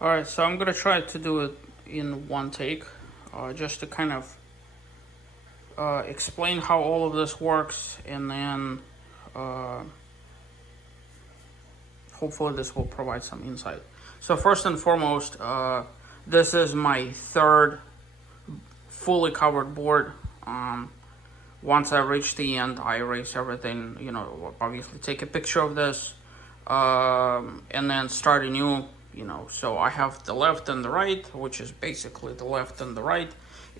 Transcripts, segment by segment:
Alright, so I'm gonna try to do it in one take, just to kind of explain how all of this works, and then hopefully this will provide some insight. So first and foremost, this is my third fully covered board. Once I reach the end, I erase everything, obviously take a picture of this, and then start anew, so I have the left and the right, which is basically the left and the right,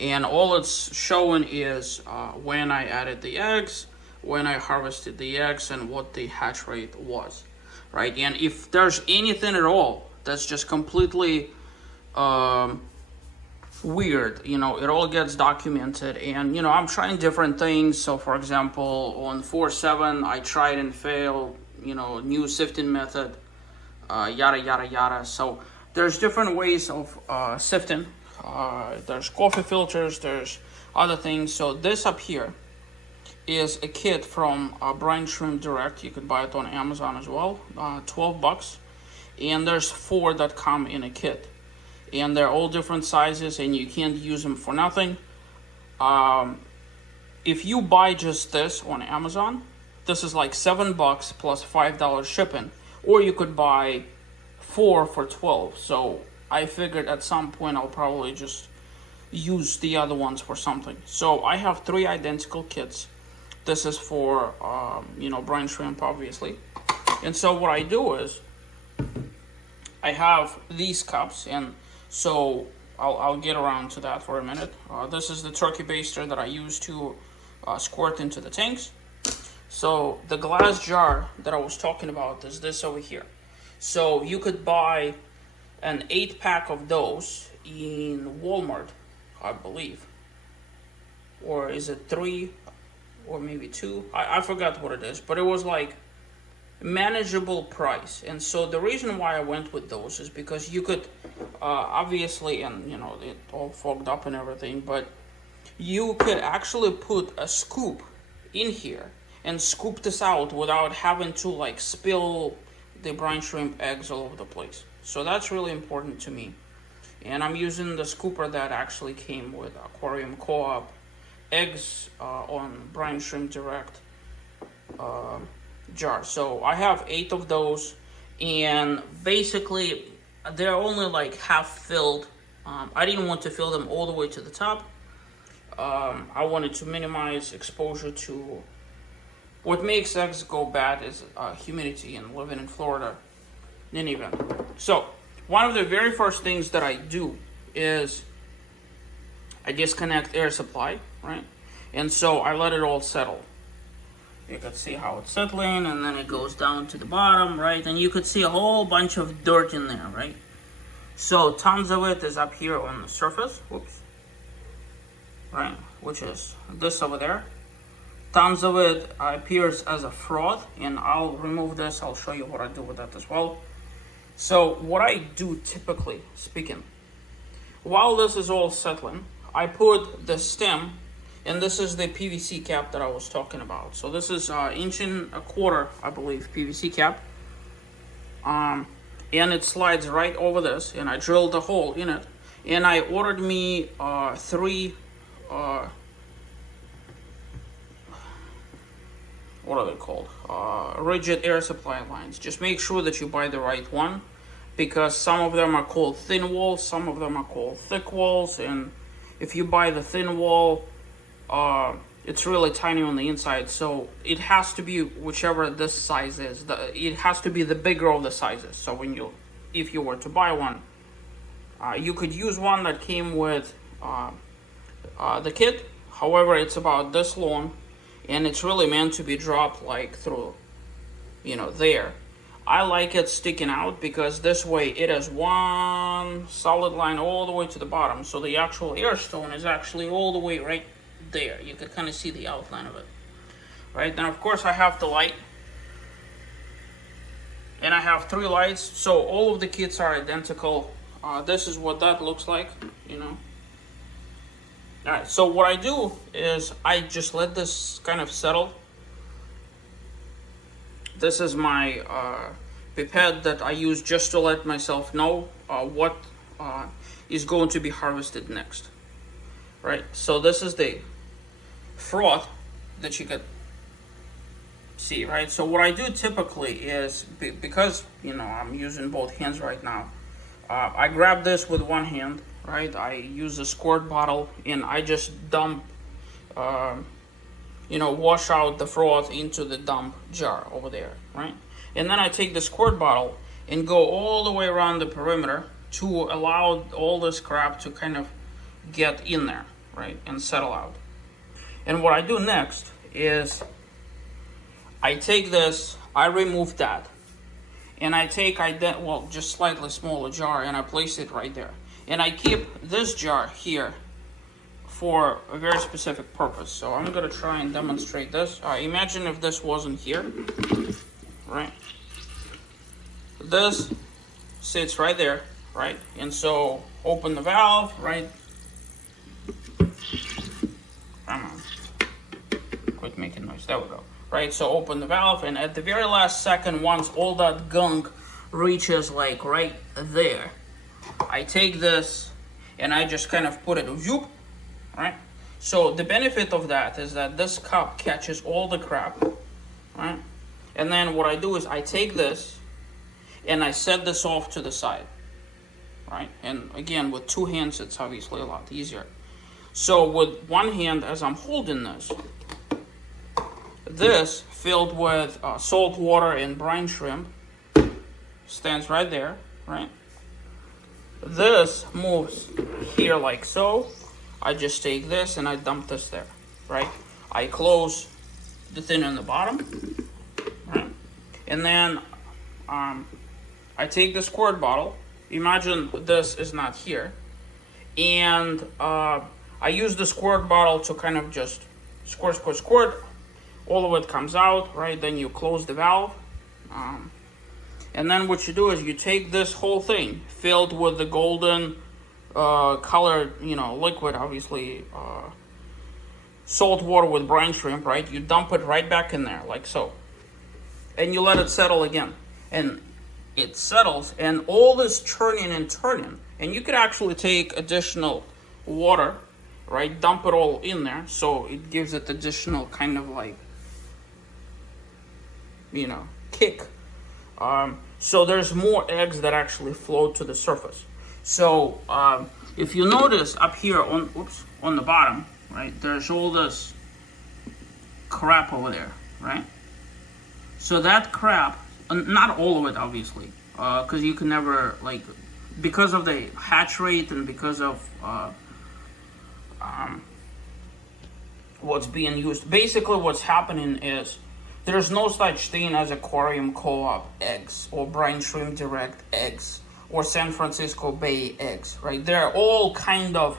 and all it's showing is when I added the eggs, when I harvested the eggs, and what the hatch rate was, right? And if there's anything at all that's just completely weird, it all gets documented. And I'm trying different things. So for example, on 4.7 I tried and failed, new sifting method, yada yada yada. So there's different ways of sifting. There's coffee filters, there's other things. So this up here is a kit from Brine Shrimp Direct. You could buy it on Amazon as well, $12, and there's 4 that come in a kit, and they're all different sizes, and you can't use them for nothing. If you buy just this on Amazon, this is like $7 plus $5 shipping, or you could buy 4 for $12. So I figured at some point I'll probably just use the other ones for something. So I have 3 identical kits. This is for brine shrimp, obviously. And so what I do is I have these cups, and so I'll get around to that for a minute. This is the turkey baster that I use to squirt into the tanks. So the glass jar that I was talking about is this over here. So you could buy an 8-pack of those in Walmart, I believe. Or is it 3 or maybe 2? I forgot what it is, but it was like manageable price. And so the reason why I went with those is because you could obviously, and it all fogged up and everything, but you could actually put a scoop in here and scoop this out without having to like spill the brine shrimp eggs all over the place. So that's really important to me. And I'm using the scooper that actually came with Aquarium Co-op eggs on Brine Shrimp Direct jar. So I have 8 of those, and basically they're only like half filled. I didn't want to fill them all the way to the top. I wanted to minimize exposure to what makes eggs go bad is humidity, and living in Florida in any event. So one of the very first things that I do is I disconnect air supply, right? And so I let it all settle. You can see how it's settling, and then it goes down to the bottom, right? And you could see a whole bunch of dirt in there, right? So tons of it is up here on the surface, whoops, right? Which is this over there. Tons of it appears as a froth, and I'll remove this. I'll show you what I do with that as well. So what I do, typically speaking, while this is all settling, I put the stem, and this is the PVC cap that I was talking about. So this is 1.25 inches, I believe, PVC cap. And it slides right over this, and I drilled a hole in it. And I ordered me 3, what are they called? Rigid air supply lines. Just make sure that you buy the right one, because some of them are called thin walls, some of them are called thick walls, and if you buy the thin wall, it's really tiny on the inside, so it has to be whichever this size is. It has to be the bigger of the sizes. So if you were to buy one, you could use one that came with the kit. However, it's about this long, and it's really meant to be dropped like through, there. I like it sticking out because this way it has one solid line all the way to the bottom. So the actual air stone is actually all the way right there. You can kind of see the outline of it. Right, then of course I have the light. And I have 3 lights. So all of the kits are identical. This is what that looks like, Alright, so what I do is I just let this kind of settle. This is my pipette that I use just to let myself know what is going to be harvested next, right? So this is the froth that you could see, right? So what I do typically is, because I'm using both hands right now, I grab this with one hand, right? I use a squirt bottle and I just dump, wash out the froth into the dump jar over there, right? And then I take the squirt bottle and go all the way around the perimeter to allow all this crap to kind of get in there, right? And settle out. And what I do next is I take this, I remove that, and I take just slightly smaller jar, and I place it right there. And I keep this jar here for a very specific purpose. So I'm gonna try and demonstrate this. Imagine if this wasn't here, right? This sits right there, right? And so open the valve, right? Come on, quit making noise. There we go. Right, so open the valve, and at the very last second, once all that gunk reaches like right there, I take this and I just kind of put it, whoop, right? So the benefit of that is that this cup catches all the crap, right? And then what I do is I take this and I set this off to the side, right? And again, with two hands, it's obviously a lot easier. So with one hand, as I'm holding this filled with salt water and brine shrimp stands right there, right? This moves here like so. I just take this and I dump this there, right? I close the thing on the bottom, right? And then I take the squirt bottle. Imagine this is not here. And I use the squirt bottle to kind of just squirt. All of it comes out, right? Then you close the valve. And then what you do is you take this whole thing filled with the golden colored, liquid, obviously, salt water with brine shrimp, right? You dump it right back in there, like so. And you let it settle again. And it settles, and all this churning and turning. And you could actually take additional water, right? Dump it all in there, so it gives it additional kind of like, kick. So there's more eggs that actually float to the surface. So if you notice up here on the bottom, right, there's all this crap over there, right? So that crap, not all of it obviously, because you can never, because of the hatch rate and because of what's being used. Basically what's happening is there's no such thing as aquarium co-op eggs or brine shrimp direct eggs or San Francisco Bay eggs, right? They're all kind of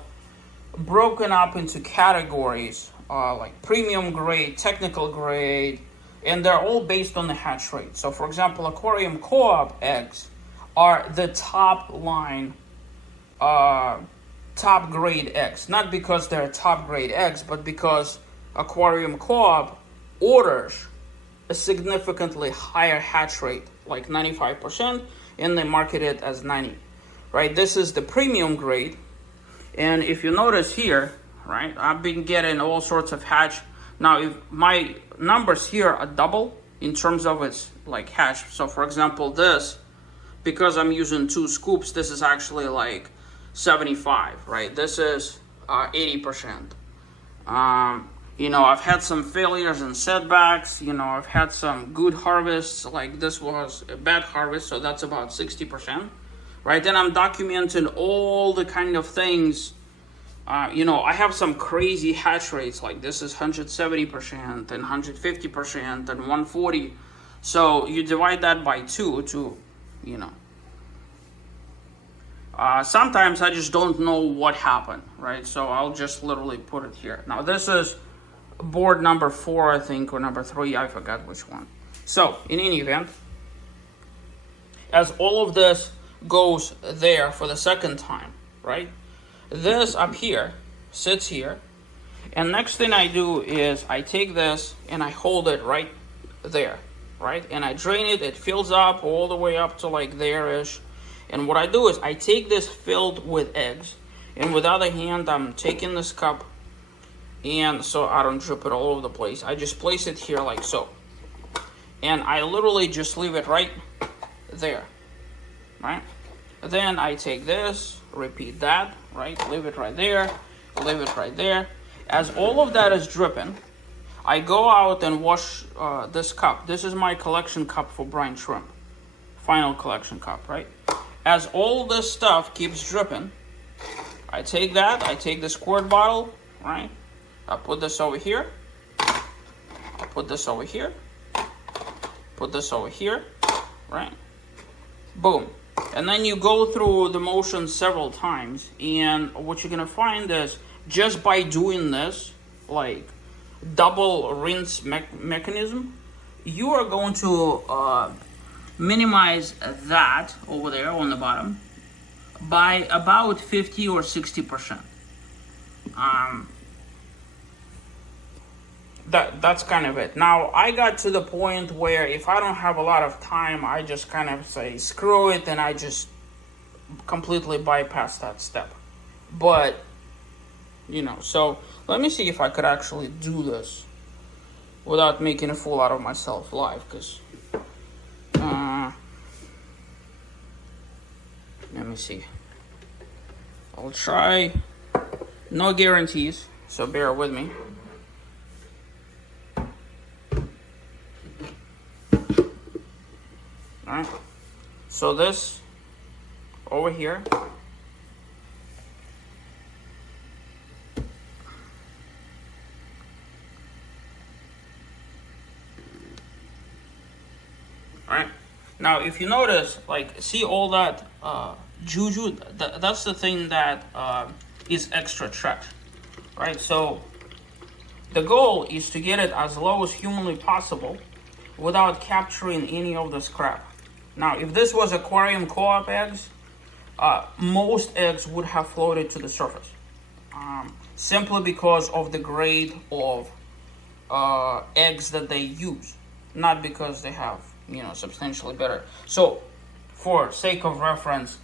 broken up into categories, like premium grade, technical grade, and they're all based on the hatch rate. So for example, aquarium co-op eggs are the top line, top grade eggs. Not because they're top grade eggs, but because aquarium co-op orders a significantly higher hatch rate, like 95%, and they market it as 90, right? This is the premium grade. And if you notice here, right, I've been getting all sorts of hatch. Now, if my numbers here are double in terms of its hatch. So for example, this, because I'm using 2 scoops, this is actually like 75, right? This is 80%. I've had some failures and setbacks. I've had some good harvests, like this was a bad harvest, so that's about 60%, right? Then I'm documenting all the kind of things. I have some crazy hatch rates, like this is 170% and 150% and 140. So you divide that by 2 to, sometimes I just don't know what happened, right? So I'll just literally put it here. Now this is board number 4, I think, or number 3, I forgot which one. So in any event, as all of this goes there for the second time, right? This up here sits here, and next thing I do is I take this and I hold it right there, right? And I drain it, it fills up all the way up to like there-ish, And what I do is I take this filled with eggs, and with the other hand I'm taking this cup, and so I don't drip it all over the place, I just place it here like so. And I literally just leave it right there, right? Then I take this, repeat that, right? Leave it right there, leave it right there. As all of that is dripping, I go out and wash this cup. This is my collection cup for brine shrimp. Final collection cup, right? As all this stuff keeps dripping, I take that, I take the squirt bottle, right? I put this over here. I put this over here. Put this over here, right? Boom. And then you go through the motion several times, and what you're gonna find is just by doing this, like double rinse mechanism, you are going to minimize that over there on the bottom by about 50 or 60%. That's kind of it. Now, I got to the point where if I don't have a lot of time, I just kind of say screw it, and I just completely bypass that step. But, you know, so let me see if I could actually do this without making a fool out of myself live, because let me see. I'll try. No guarantees, so bear with me. Alright, so this over here, alright, now if you notice, like, see all that juju, that's the thing that is extra trash, right? So the goal is to get it as low as humanly possible without capturing any of this crap. Now, if this was aquarium co-op eggs, most eggs would have floated to the surface, simply because of the grade of eggs that they use, not because they have, you know, substantially better. So, for sake of reference,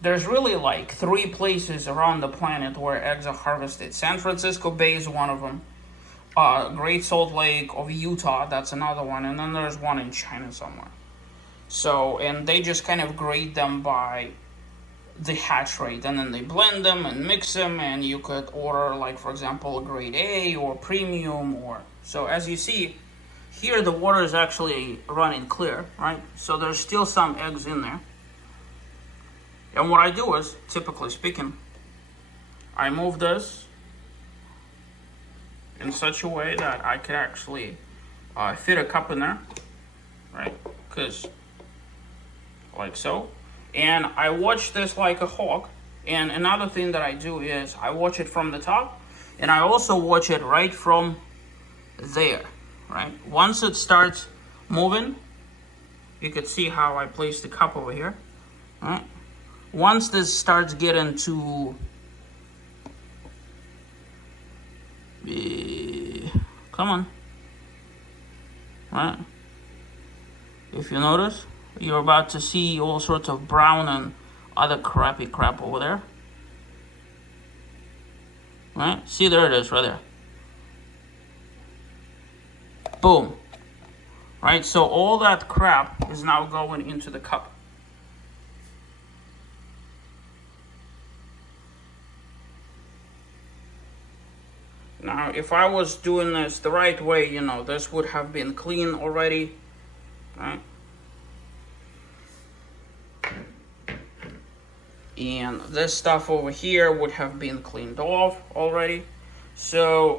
there's really like 3 places around the planet where eggs are harvested. San Francisco Bay is one of them. Great Salt Lake of Utah, that's another one, and then there's one in China somewhere. So, and they just kind of grade them by the hatch rate, and then they blend them and mix them, and you could order, like, for example, a grade A or premium, or so. As you see here, the water is actually running clear, right? So there's still some eggs in there. And what I do is, typically speaking, I move this in such a way that I could actually fit a cup in there, right? Because like so. And I watch this like a hawk. And another thing that I do is I watch it from the top, and I also watch it right from there, right? Once it starts moving, you can see how I place the cup over here, right? Once this starts getting to come on, right? If you notice, you're about to see all sorts of brown and other crappy crap over there, right? See, there it is right there. Boom. Right, so all that crap is now going into the cup. Now, if I was doing this the right way, you know, this would have been clean already, right? And this stuff over here would have been cleaned off already. So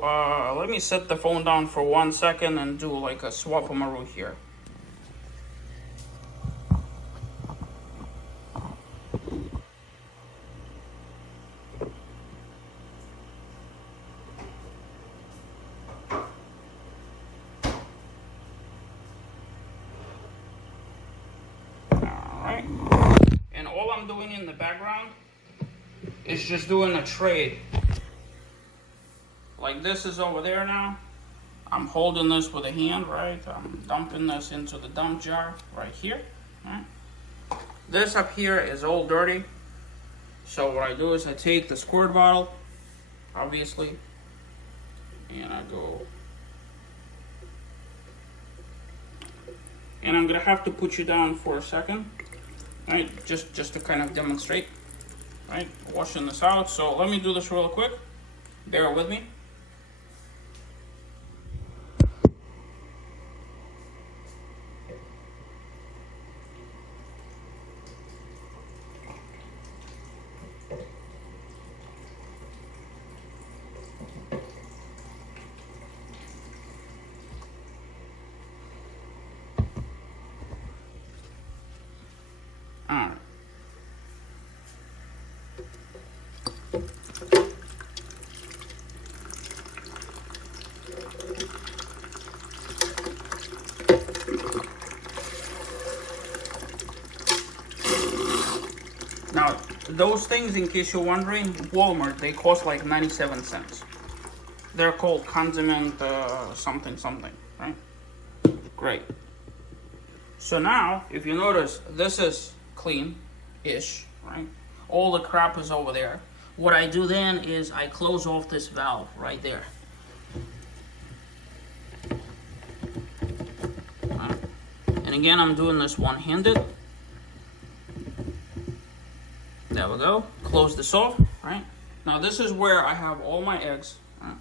let me set the phone down for 1 second and do like a swap-a-maroo here. Alright. And all I'm doing in the background is just doing a trade. Like this is over there now. I'm holding this with a hand, right? I'm dumping this into the dump jar right here. Right? this up here is all dirty. So what I do is I take the squirt bottle, obviously, and I go, and I'm gonna have to put you down for a second, right? Just to kind of demonstrate, right? Washing this out. So let me do this real quick. Bear with me. Alright. Now, those things, in case you're wondering, Walmart, they cost like 97 cents. They're called condiment something, right? Great. So now, if you notice, this is clean-ish, right? All the crap is over there. What I do then is I close off this valve right there. Right. And again, I'm doing this one-handed. There we go. Close this off, right? Now this is where I have all my eggs. Right?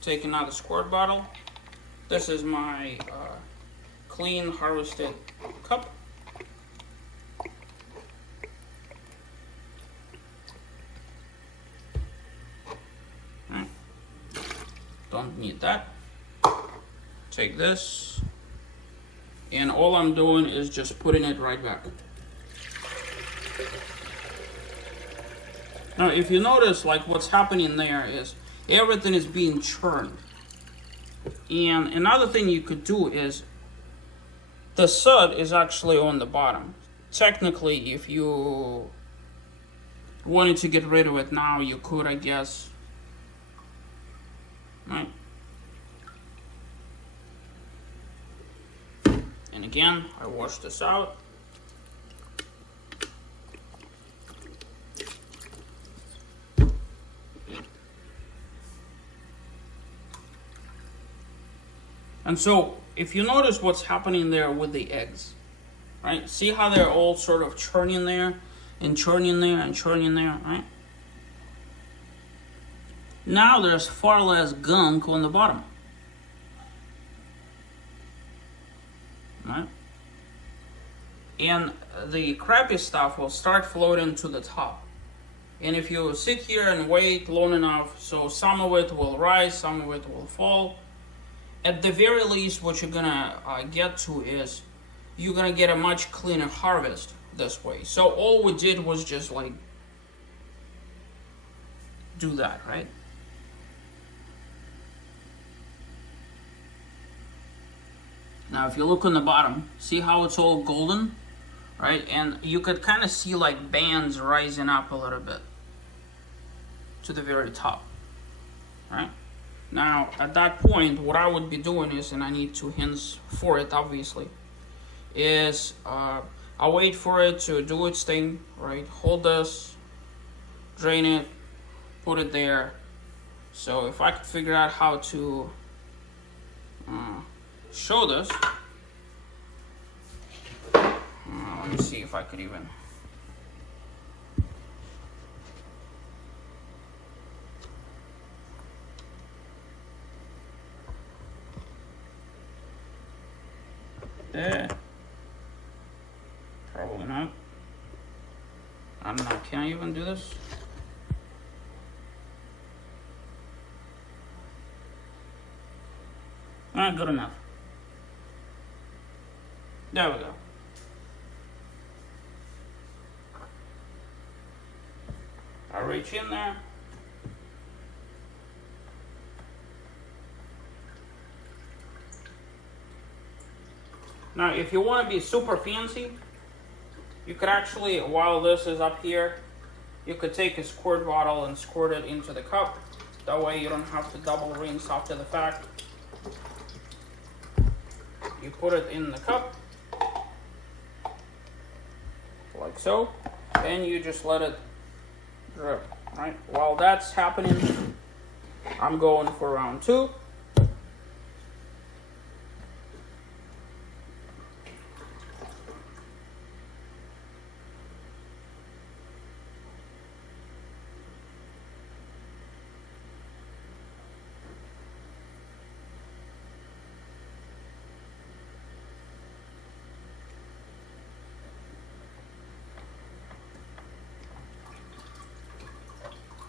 Taking out the squirt bottle. This is my clean harvested cup. Right. Don't need that. Take this, and all I'm doing is just putting it right back. Now, if you notice, like what's happening there is everything is being churned. And another thing you could do is the sud is actually on the bottom. Technically, if you wanted to get rid of it now, you could, I guess. Right? And again, I wash this out. And so, if you notice what's happening there with the eggs, right? See how they're all sort of churning there, and churning there, and churning there, right? Now there's far less gunk on the bottom. Right? And the crappy stuff will start floating to the top. And if you sit here and wait long enough, so some of it will rise, some of it will fall. At the very least, what you're gonna get to is you're gonna get a much cleaner harvest this way. So all we did was just like do that, right? Now if you look on the bottom, see how it's all golden, right? And you could kind of see like bands rising up a little bit to the very top, right? Now, at that point, what I would be doing is, and I need 2 hands for it, obviously, is I'll wait for it to do its thing, right? Hold this, drain it, put it there. So if I could figure out how to show this, let me see if I could even. Probably not. I don't know, can I even do this? Not good enough. There we go. I reach in there. Now, if you want to be super fancy, you could actually, while this is up here, you could take a squirt bottle and squirt it into the cup. That way you don't have to double rinse after the fact. You put it in the cup. like so, and you just let it drip, right? While that's happening, I'm going for round 2.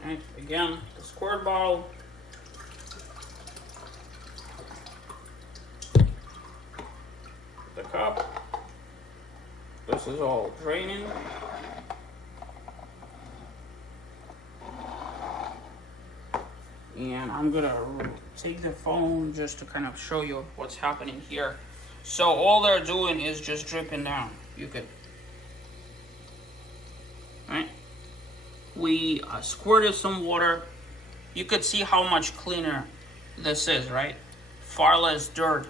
Right, again, the squirt bottle. The cup. This is all draining. And I'm gonna take the phone just to kind of show you what's happening here. So all they're doing is just dripping down. You could, right? We squirted some water. You could see how much cleaner this is, right? Far less dirt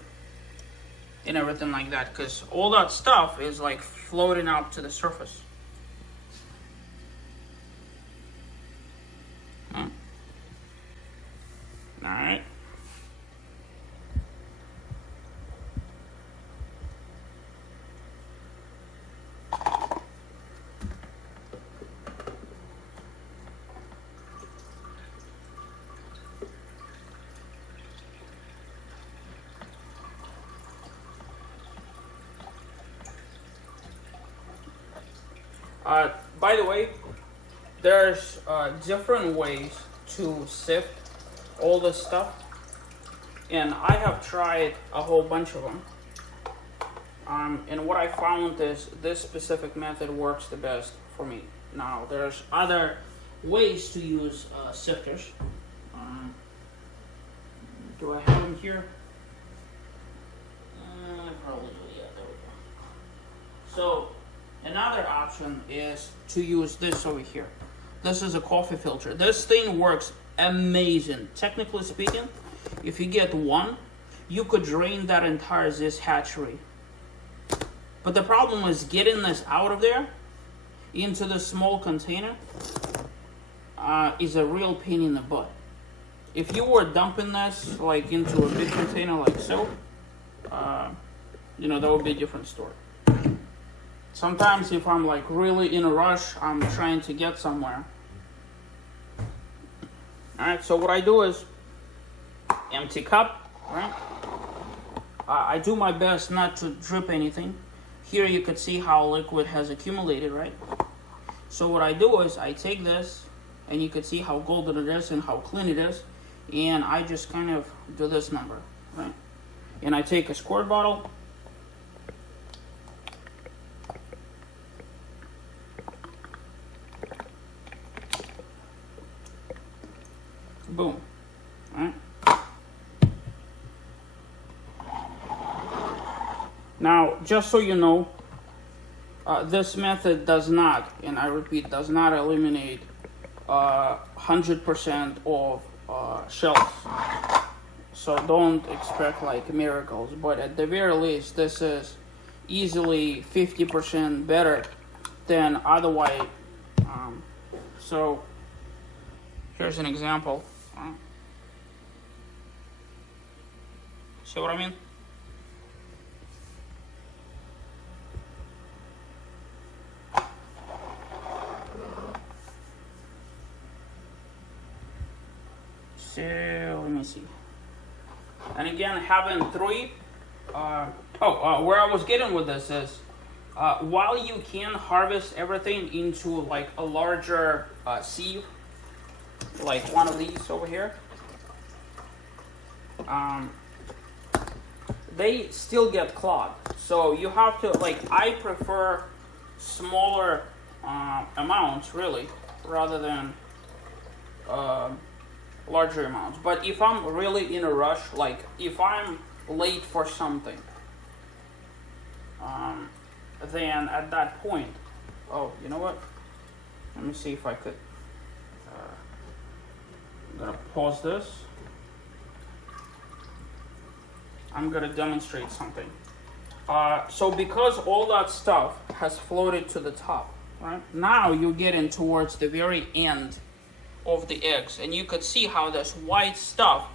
and everything like that, because all that stuff is like floating up to the surface. All right. By the way, there's different ways to sift all this stuff, and I have tried a whole bunch of them. And what I found is this specific method works the best for me. Now, there's other ways to use sifters. Do I have them here? I probably do. Yeah, there we go. So another option is to use this over here. This is a coffee filter. This thing works amazing. Technically speaking, if you get one, you could drain that entire Ziz hatchery. But the problem is getting this out of there into the small container is a real pain in the butt. If you were dumping this like into a big container like so, that would be a different story. Sometimes if I'm like really in a rush, I'm trying to get somewhere. Alright, so what I do is empty cup, right? I do my best not to drip anything. Here you could see how liquid has accumulated, right? So what I do is I take this, and you could see how golden it is and how clean it is, and I just kind of do this number, right? And I take a squirt bottle, boom, right? Now, just so you know, this method does not, and I repeat, does not eliminate 100% of shells. So don't expect like miracles, but at the very least, this is easily 50% better than otherwise. So here's an example. See what I mean? So let me see. And again, having 3. Where I was getting with this is, while you can harvest everything into like a larger sieve, like one of these over here, they still get clogged. So you have to, like, I prefer smaller amounts really, rather than larger amounts. But if I'm really in a rush, like if I'm late for something, then at that point, you know what? Let me see if I could. I'm gonna pause this. I'm gonna demonstrate something. So because all that stuff has floated to the top, right? Now you're getting towards the very end of the eggs, and you could see how this white stuff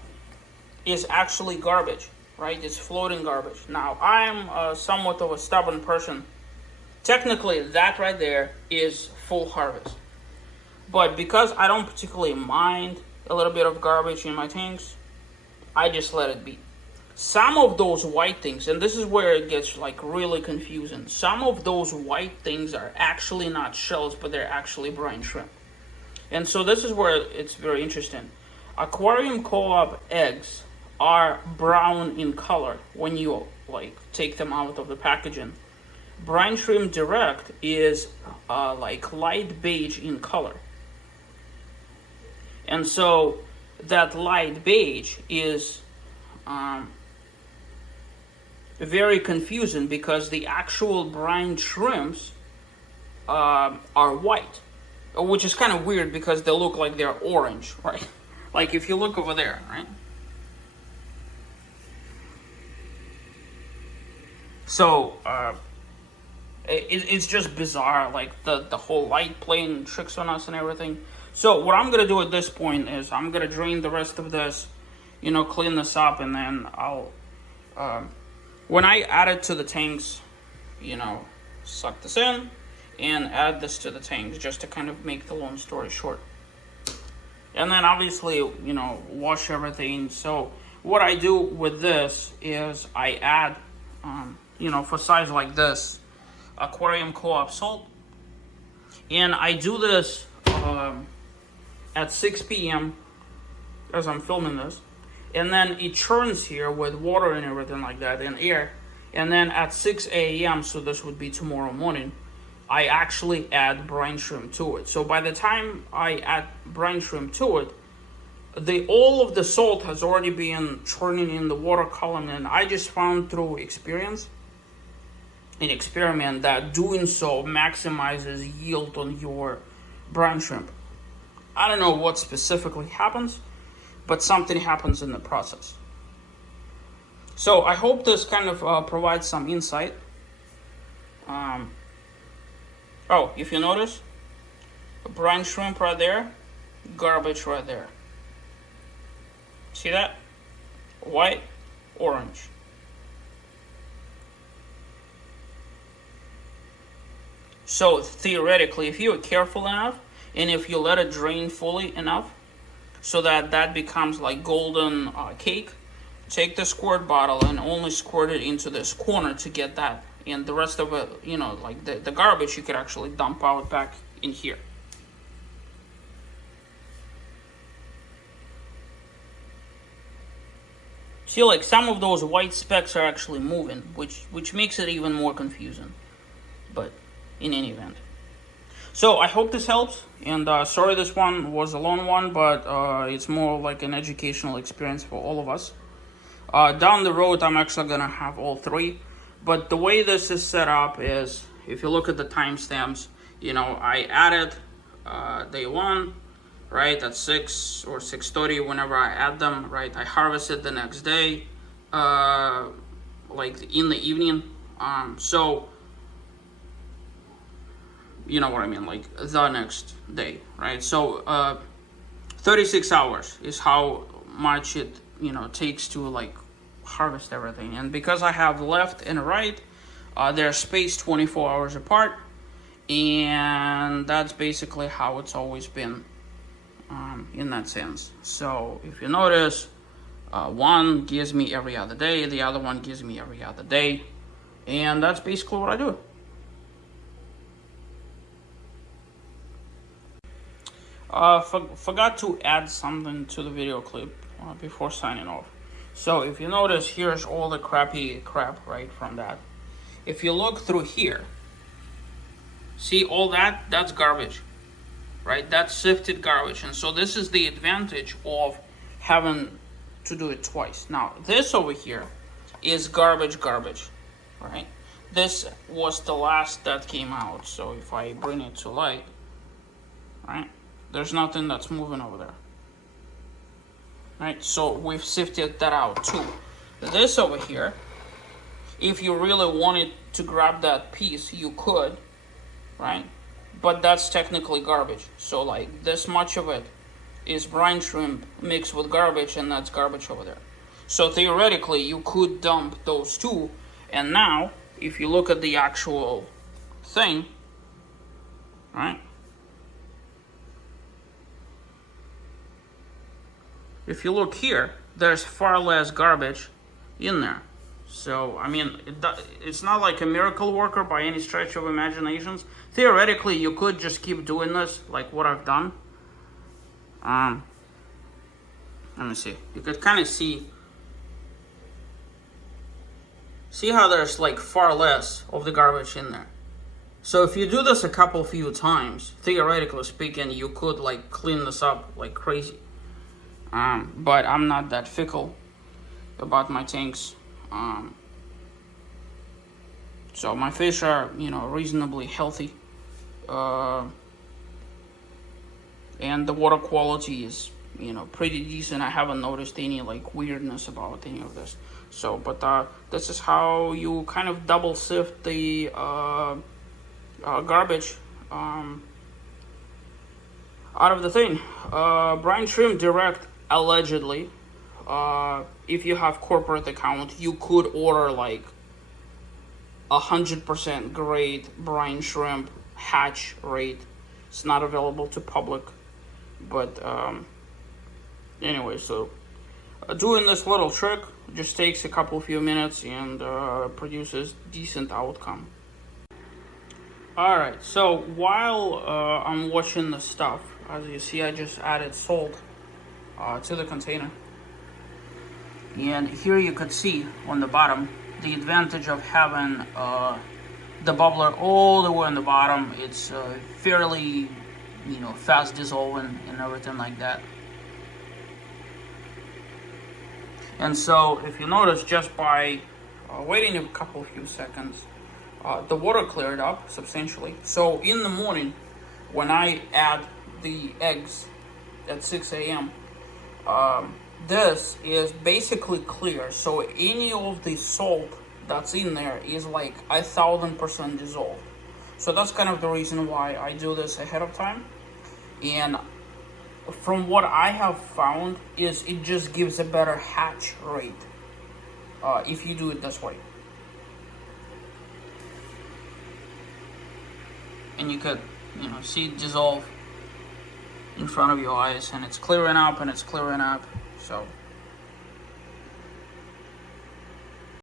is actually garbage, right? It's floating garbage. Now, I'm somewhat of a stubborn person. Technically, that right there is full harvest. But because I don't particularly mind a little bit of garbage in my tanks, I just let it be. Some of those white things, and this is where it gets like really confusing. Some of those white things are actually not shells, but they're actually brine shrimp. And so this is where it's very interesting. Aquarium co-op eggs are brown in color when you like take them out of the packaging. Brine shrimp direct is like light beige in color. And so that light beige is very confusing because the actual brine shrimps are white, which is kind of weird because they look like they're orange, right? Like if you look over there, right? So it's just bizarre, like the whole light playing tricks on us and everything. So what I'm gonna do at this point is I'm gonna drain the rest of this, clean this up, and then I'll when I add it to the tanks, suck this in and add this to the tanks just to kind of make the long story short. And then obviously, wash everything. So what I do with this is I add, for size like this, aquarium co-op salt. And I do this at 6 p.m. as I'm filming this. And then it churns here with water and everything like that and air. And then at 6 a.m., so this would be tomorrow morning, I actually add brine shrimp to it. So by the time I add brine shrimp to it, all of the salt has already been churning in the water column, and I just found through experience, an experiment, that doing so maximizes yield on your brine shrimp. I don't know what specifically happens, but something happens in the process. So I hope this kind of provides some insight. If you notice, brine shrimp right there, garbage right there. See that? White, orange. So theoretically, if you're careful enough, and if you let it drain fully enough, so that becomes like golden cake, take the squirt bottle and only squirt it into this corner to get that. And the rest of it, like the garbage, you could actually dump out back in here. See, like some of those white specks are actually moving, which makes it even more confusing. But in any event. So I hope this helps. And sorry this one was a long one, but it's more like an educational experience for all of us. Down the road, I'm actually going to have all three. But the way this is set up is, if you look at the timestamps, I added day 1, right, at 6 or 6:30, whenever I add them, right, I harvested the next day, like in the evening. So, you know what I mean, like the next day, right? So 36 hours is how much it, takes to like harvest everything. And because I have left and right, they're spaced 24 hours apart, and that's basically how it's always been in that sense. So if you notice, one gives me every other day, the other one gives me every other day, and that's basically what I do. Forgot to add something to the video clip before signing off. So if you notice, here's all the crappy crap right from that. If you look through here, see all that? That's garbage, right? That's sifted garbage. And so this is the advantage of having to do it twice. Now, this over here is garbage, right? This was the last that came out. So if I bring it to light, right? There's nothing that's moving over there. Right, so we've sifted that out too. This over here, if you really wanted to grab that piece, you could, right? but that's technically garbage. So like this much of it is brine shrimp mixed with garbage, and that's garbage over there. So theoretically, you could dump those two. And now, if you look at the actual thing, right? If you look here, there's far less garbage in there. So, I mean, it's not like a miracle worker by any stretch of imaginations. Theoretically, you could just keep doing this, like what I've done. Let me see. You could kind of see how there's like far less of the garbage in there. So if you do this a few times, theoretically speaking, you could like clean this up like crazy. But I'm not that fickle about my tanks. So my fish are, reasonably healthy. And the water quality is, pretty decent. I haven't noticed any like weirdness about any of this. So, but this is how you kind of double sift the garbage out of the thing. Brine shrimp direct, allegedly. If you have corporate account, you could order like 100% grade brine shrimp hatch rate. It's not available to public, but anyway, so doing this little trick just takes a few minutes and produces decent outcome. Alright, so while I'm watching the stuff, as you see, I just added salt to the container. And here you could see on the bottom the advantage of having the bubbler all the way on the bottom. It's fairly, fast dissolving and everything like that. And so if you notice, just by waiting a few seconds, the water cleared up substantially. So in the morning, when I add the eggs at 6 a.m., this is basically clear. So any of the salt that's in there is like 1,000% dissolved. So that's kind of the reason why I do this ahead of time. And from what I have found is it just gives a better hatch rate if you do it this way. And you could, see it dissolve in front of your eyes, and it's clearing up and it's clearing up. So